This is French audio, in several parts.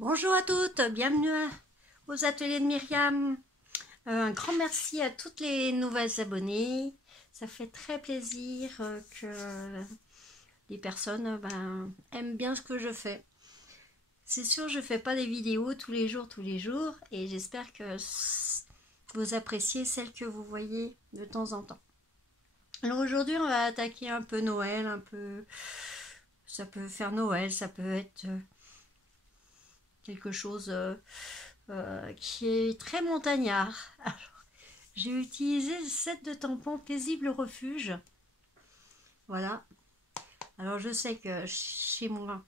Bonjour à toutes, bienvenue aux ateliers de Myriam. Un grand merci à toutes les nouvelles abonnées. Ça fait très plaisir que les personnes aiment bien ce que je fais. C'est sûr, je fais pas des vidéos tous les jours, et j'espère que vous appréciez celles que vous voyez de temps en temps. Alors aujourd'hui, on va attaquer un peu Noël, ça peut faire Noël, ça peut être quelque chose qui est très montagnard. Alors, j'ai utilisé le set de tampons Paisible Refuge. Voilà. Alors je sais que chez moi,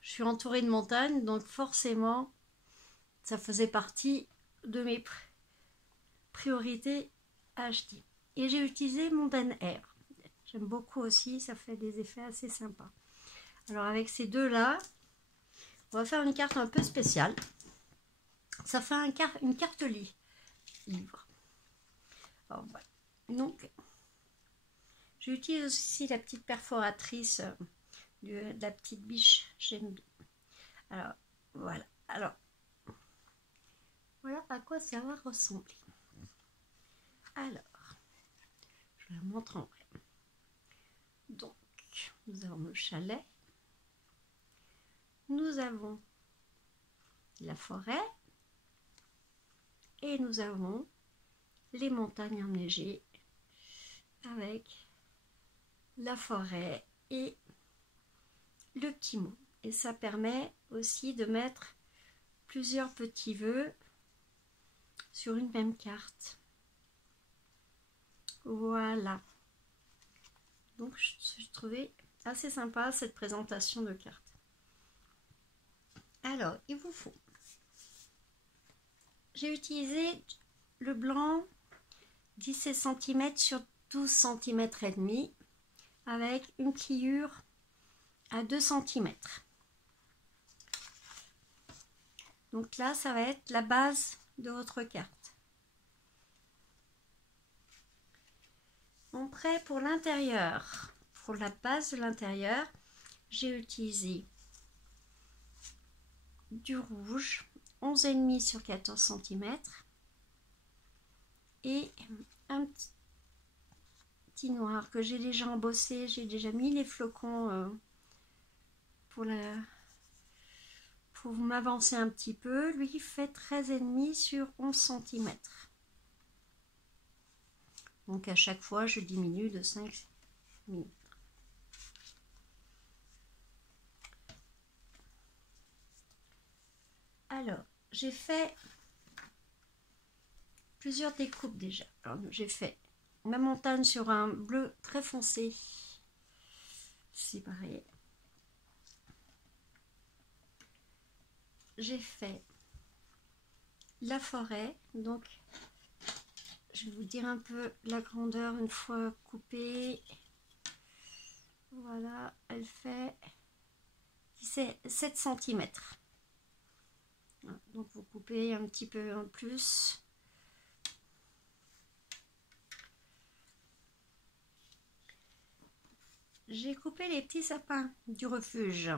je suis entourée de montagnes, donc forcément, ça faisait partie de mes priorités à acheter. Et j'ai utilisé Montagne Air. J'aime beaucoup aussi, ça fait des effets assez sympas. Alors avec ces deux-là, on va faire une carte un peu spéciale. Ça fait une carte livre. Alors, voilà. Donc, j'utilise aussi la petite perforatrice de la petite biche, j'aime bien. Alors, voilà. Alors, voilà à quoi ça va ressembler. Alors, je la montre en vrai. Donc, nous avons le chalet. Nous avons la forêt. Et nous avons les montagnes enneigées avec la forêt et le petit mont. Et ça permet aussi de mettre plusieurs petits vœux sur une même carte. Voilà. Donc je trouvais assez sympa cette présentation de cartes. Alors, il vous faut. J'ai utilisé le blanc 17 cm sur 12 cm et demi avec une pliure à 2 cm. Donc là, ça va être la base de votre carte. Après, pour l'intérieur, pour la base de l'intérieur, j'ai utilisé du rouge 11,5 sur 14 cm et un petit noir que j'ai déjà embossé. J'ai déjà mis les flocons pour m'avancer un petit peu. Lui, il fait 13,5 sur 11 cm. Donc à chaque fois, je diminue de 5 mm. Alors, j'ai fait plusieurs découpes déjà. J'ai fait ma montagne sur un bleu très foncé. C'est pareil. J'ai fait la forêt. Donc, je vais vous dire un peu la grandeur une fois coupée. Voilà, elle fait 7 cm. Donc vous coupez un petit peu en plus. J'ai coupé les petits sapins du refuge.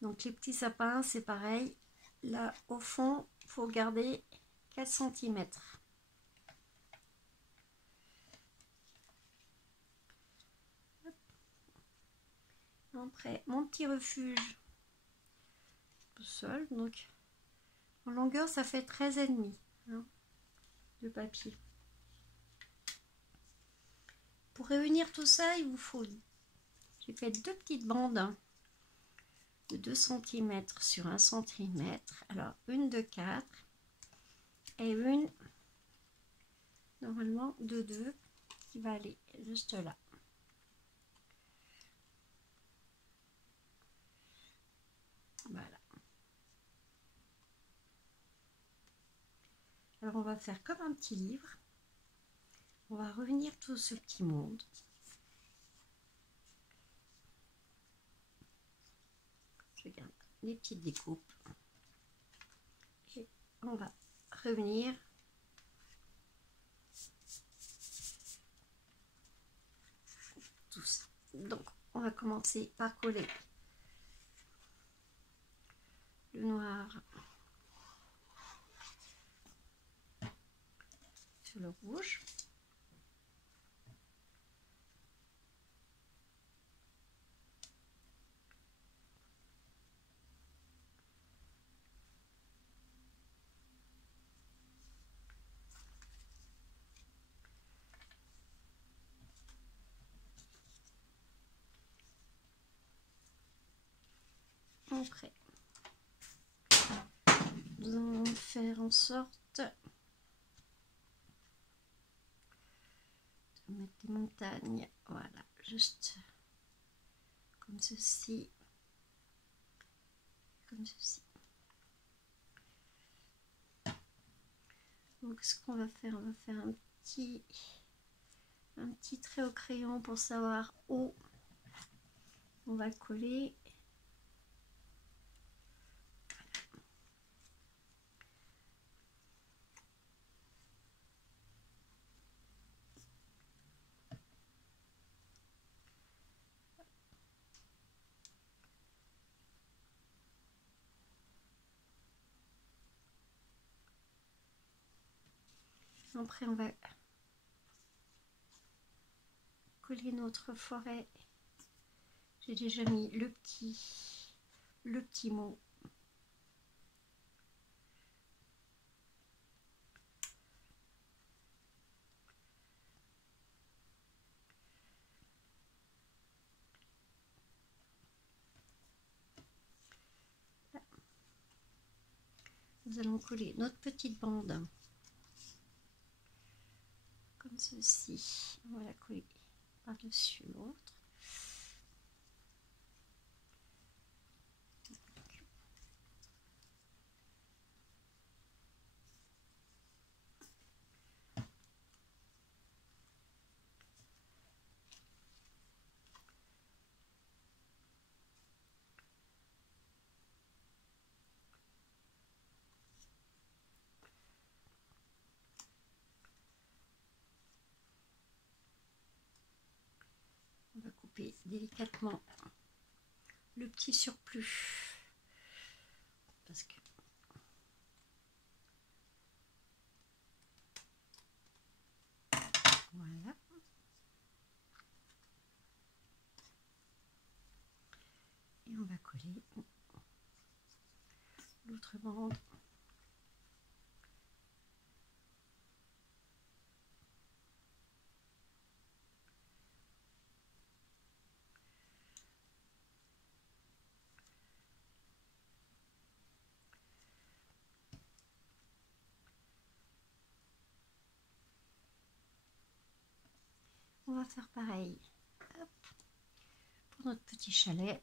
Donc les petits sapins, c'est pareil. Là, au fond, il faut garder 4 cm. Après, mon petit refuge seul, donc en longueur, ça fait 13,5 de papier. Pour réunir tout ça, il vous faut, j'ai fait deux petites bandes de 2 cm sur 1 cm. Alors, une de 4 et une, normalement, de 2 qui va aller juste là. Voilà. Alors, on va faire comme un petit livre. On va revenir tout ce petit monde. Je garde les petites découpes. Et on va revenir tout ça. Donc, on va commencer par coller le rouge. Après, nous allons faire en sorte de mettre des montagnes, voilà, juste comme ceci, comme ceci. Donc ce qu'on va faire, on va faire un petit trait au crayon pour savoir où on va coller. Après, on va coller notre forêt. J'ai déjà mis le petit mot. Nous allons coller notre petite bande comme ceci. On va la coller par-dessus l'autre. On va couper délicatement le petit surplus parce que voilà. Et on va coller l'autre bande. On va faire pareil. Hop, pour notre petit chalet.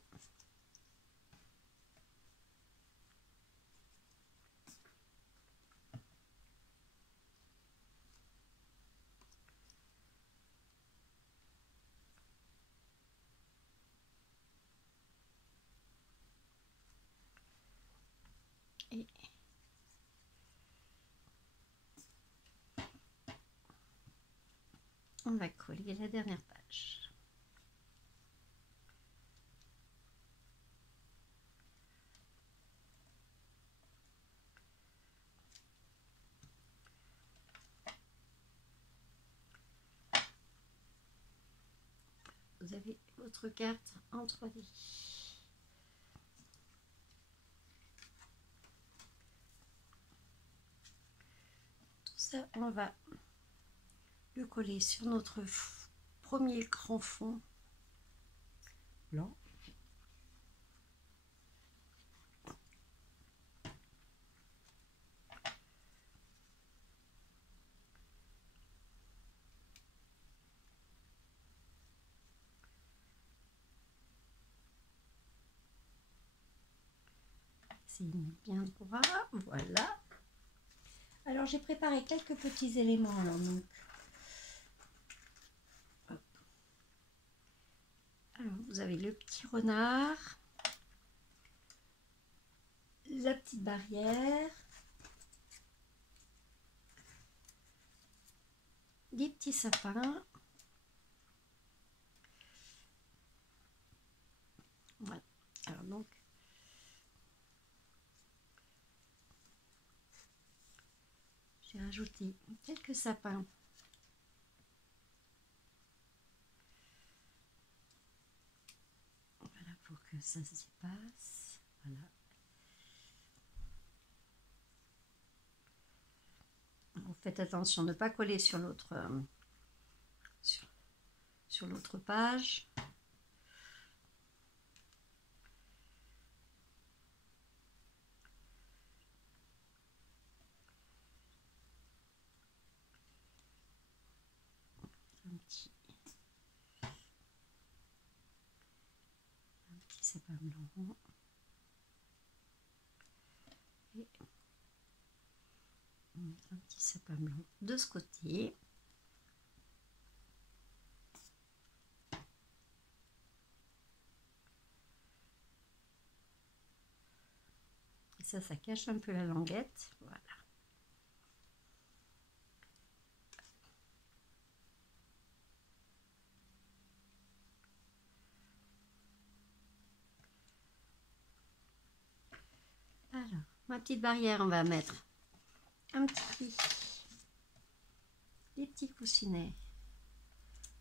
Et on va coller la dernière page. Vous avez votre carte en 3D. Tout ça, on va le coller sur notre premier grand fond blanc. C'est bien droit, voilà. Alors j'ai préparé quelques petits éléments. Alors vous avez le petit renard, la petite barrière, des petits sapins. Voilà. Alors donc j'ai vais rajouter quelques sapins. Voilà, pour que ça se passe. Voilà. Vous faites attention de ne pas coller sur l'autre sur l'autre page. Un petit sapin blanc. Et un petit sapin blanc de ce côté. Et ça cache un peu la languette. Voilà. Alors, ma petite barrière, on va mettre des petits coussinets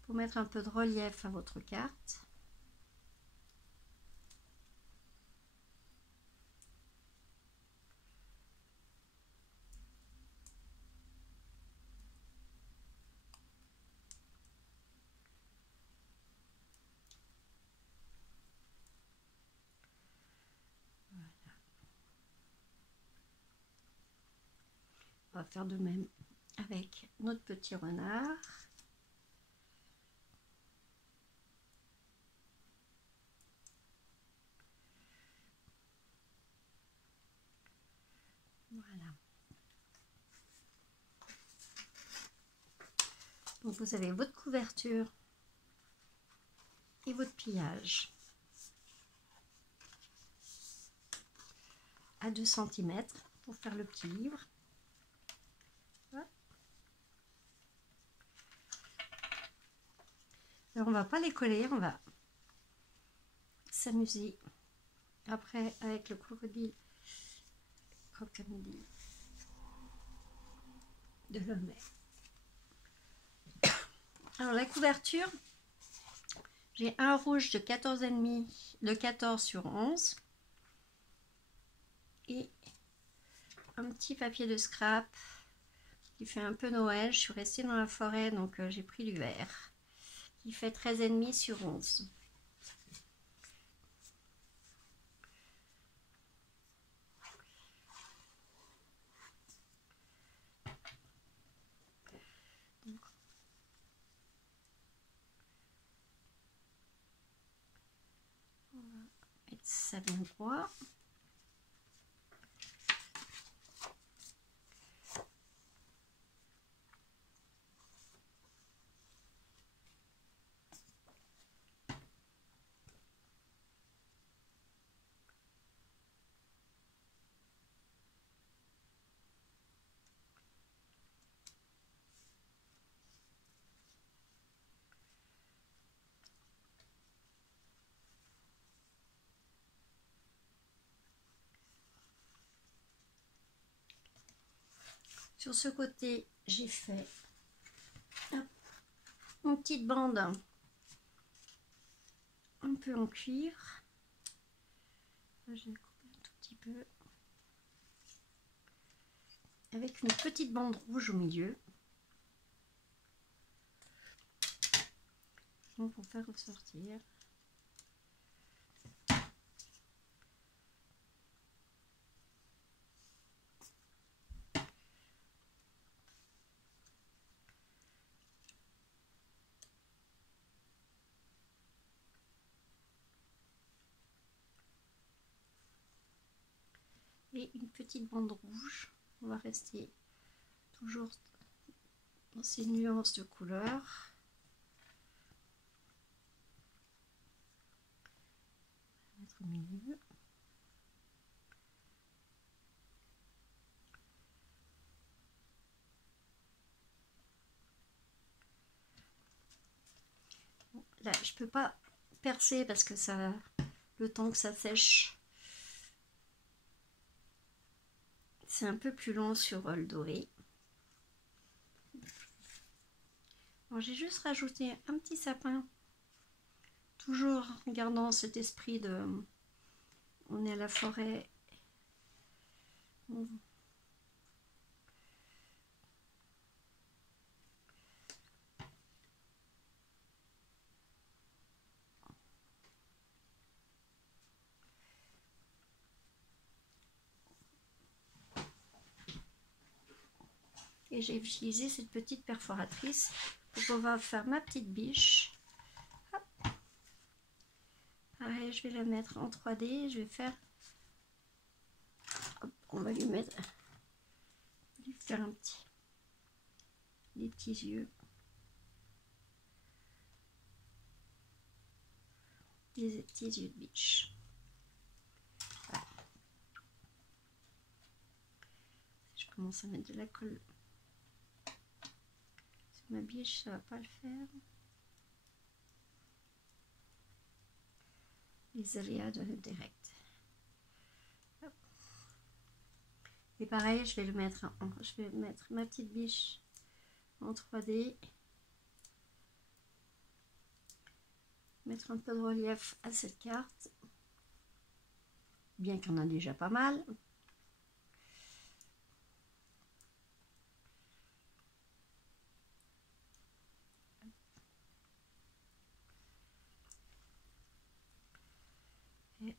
pour mettre un peu de relief à votre carte. On va faire de même avec notre petit renard. Voilà. Donc vous avez votre couverture et votre pliage à 2 cm pour faire le petit livre. Voilà. Alors on va pas les coller, on va s'amuser après avec le crocodile de l'homme. Alors la couverture, j'ai un rouge de 14,5 de 14 sur 11 et un petit papier de scrap qui fait un peu Noël. Je suis restée dans la forêt, donc j'ai pris du vert qui fait 13,5 sur 11. Ça bien droit. Sur ce côté, j'ai fait une petite bande un peu en cuir. J'ai coupé un tout petit peu. Avec une petite bande rouge au milieu. Donc pour faire ressortir. Et une petite bande rouge. On va rester toujours dans ces nuances de couleurs. Mettre au milieu. Bon, là, je peux pas percer parce que ça, le temps que ça sèche, c'est un peu plus long sur le doré. Alors j'ai juste rajouté un petit sapin, toujours en gardant cet esprit de on est à la forêt. Et j'ai utilisé cette petite perforatrice pour pouvoir faire ma petite biche. Hop. Pareil, je vais la mettre en 3D. Je vais faire... Hop, on va lui mettre... lui faire un petit... des petits yeux. Des petits yeux de biche. Voilà. Je commence à mettre de la colle. Sur ma biche, ça va pas le faire. Les aléas de direct. Hop. Et pareil, je vais mettre ma petite biche en 3D. Mettre un peu de relief à cette carte. Bien qu'on en a déjà pas mal. Et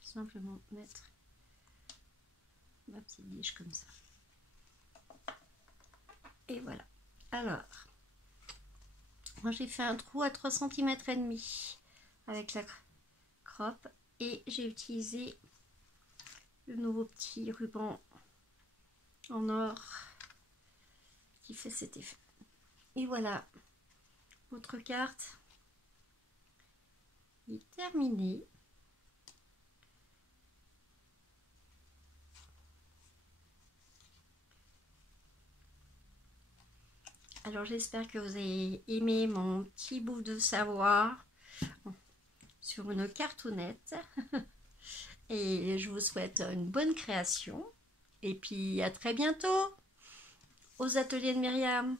simplement mettre ma petite biche comme ça. Et voilà. Alors, moi j'ai fait un trou à 3,5 cm avec la crop et j'ai utilisé le nouveau petit ruban en or qui fait cet effet. Et voilà, votre carte est terminée. Alors j'espère que vous avez aimé mon petit bout de savoir sur une cartonnette. Et je vous souhaite une bonne création. Et puis à très bientôt aux ateliers de Myriam.